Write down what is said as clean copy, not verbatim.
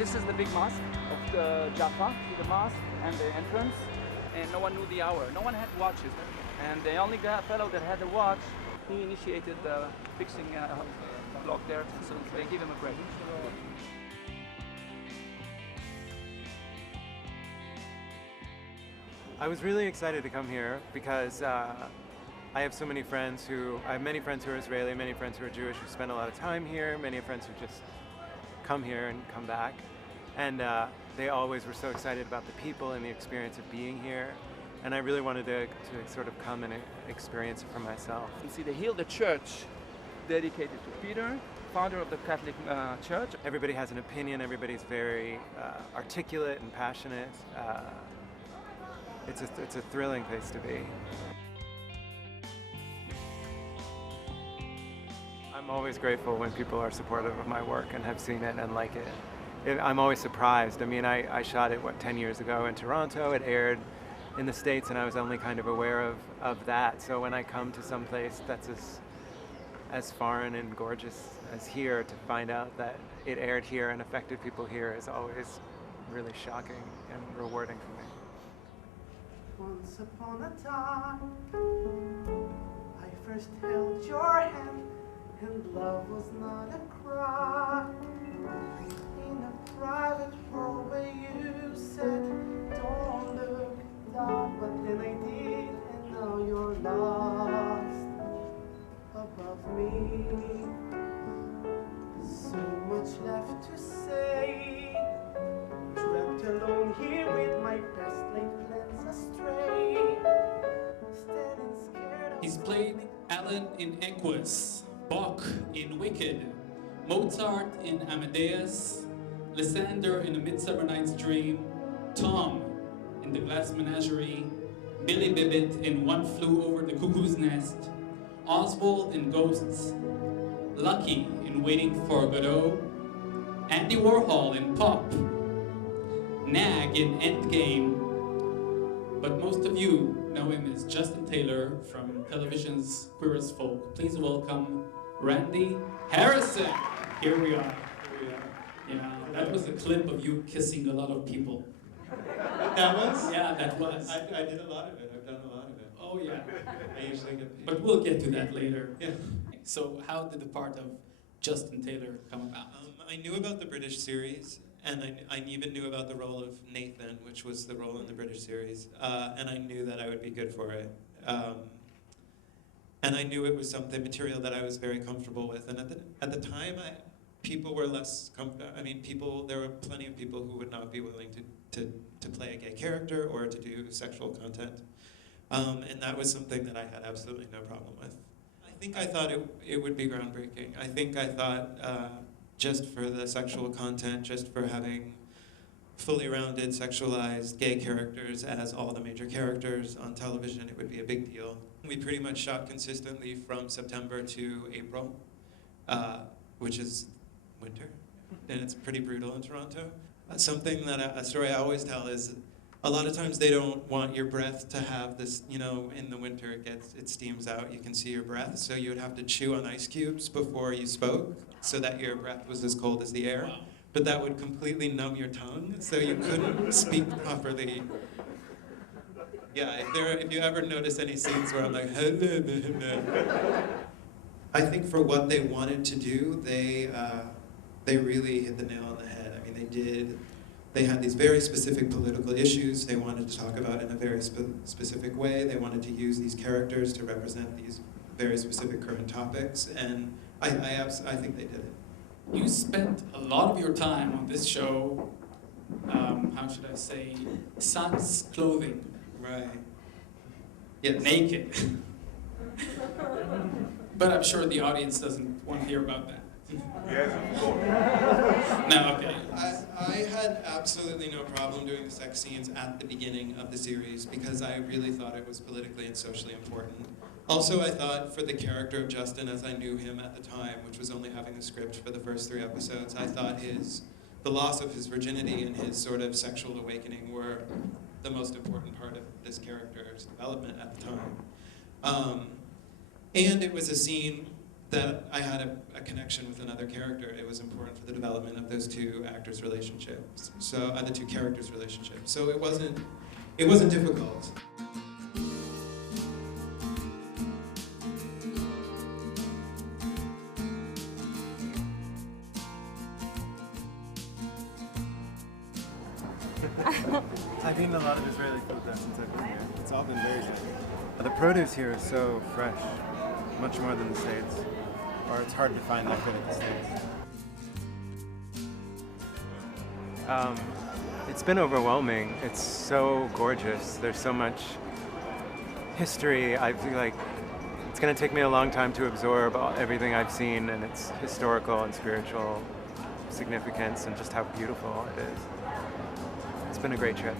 This is the big mosque of the Jaffa, the mosque and the entrance, and no one knew the hour. No one had watches, and the only fellow that had a watch, he initiated the fixing block there, so they give him a break. I was really excited to come here because I have many friends who are Israeli, many friends who are Jewish who spend a lot of time here, many friends who just come here and come back. And they always were so excited about the people and the experience of being here. And I really wanted to sort of come and experience it for myself. You see, they healed the church dedicated to Peter, founder of the Catholic Church. Everybody has an opinion, everybody's very articulate and passionate. It's a thrilling place to be. I'm always grateful when people are supportive of my work and have seen it and like it. I'm always surprised. I mean, I shot it, 10 years ago in Toronto. It aired in the States and I was only kind of aware of that. So when I come to some place that's as foreign and gorgeous as here, to find out that it aired here and affected people here is always really shocking and rewarding for me. Once upon a time, I first held your hand, and love was not a crime. In a private hallway you said, don't look down, but then I did, and now you're lost above me. So much left to say, trapped alone here with my best laid plans astray. Standing scared of He's played Alan in Equus, Bach in Wicked, Mozart in Amadeus, Lysander in A Midsummer Night's Dream, Tom in The Glass Menagerie, Billy Bibbit in One Flew Over the Cuckoo's Nest, Oswald in Ghosts, Lucky in Waiting for Godot, Andy Warhol in Pop, Nag in Endgame, but most of you know him as Justin Taylor from television's Queer as Folk. Please welcome Randy Harrison. Here we are. Yeah, that was a clip of you kissing a lot of people. That was? Yeah, that was. I did a lot of it. I've done a lot of it. Oh yeah. I usually get paid. But we'll get to that later. Yeah. So how did the part of Justin Taylor come about? I knew about the British series, and I even knew about the role of Nathan, which was the role in the British series, and I knew that I would be good for it. And I knew it was something material that I was very comfortable with. And at the time, people were less comfortable. I mean, there were plenty of people who would not be willing to play a gay character or to do sexual content. And that was something that I had absolutely no problem with. I thought it would be groundbreaking. I thought just for the sexual content, just for having fully rounded, sexualized gay characters as all the major characters on television, it would be a big deal. We pretty much shot consistently from September to April, which is winter, and it's pretty brutal in Toronto. A story I always tell is, a lot of times they don't want your breath to have this, in the winter it steams out, you can see your breath, so you would have to chew on ice cubes before you spoke, so that your breath was as cold as the air. Wow. But that would completely numb your tongue, so you couldn't speak properly. Yeah, if you ever notice any scenes where I'm like, I think for what they wanted to do, they really hit the nail on the head. I mean, they had these very specific political issues they wanted to talk about in a very specific way. They wanted to use these characters to represent these very specific current topics, and I think they did it. You spent a lot of your time on this show, how should I say, sans clothing. Right. Yes. Naked. But I'm sure the audience doesn't want to hear about that. Yes, of course. No, okay. I had absolutely no problem doing the sex scenes at the beginning of the series because I really thought it was politically and socially important. Also, I thought for the character of Justin, as I knew him at the time, which was only having the script for the first 3 episodes, I thought the loss of his virginity and his sort of sexual awakening were the most important part of this character's development at the time. And it was a scene that I had a connection with another character. It was important for the development of those two actors' relationships. So the two characters' relationships. So it wasn't difficult. I've eaten a lot of Israeli food there since I've been here. It's all been very good. The produce here is so fresh, much more than the States. Or it's hard to find that good in the States. It's been overwhelming. It's so gorgeous. There's so much history. I feel like it's going to take me a long time to absorb everything I've seen and its historical and spiritual significance and just how beautiful it is. It's been a great trip.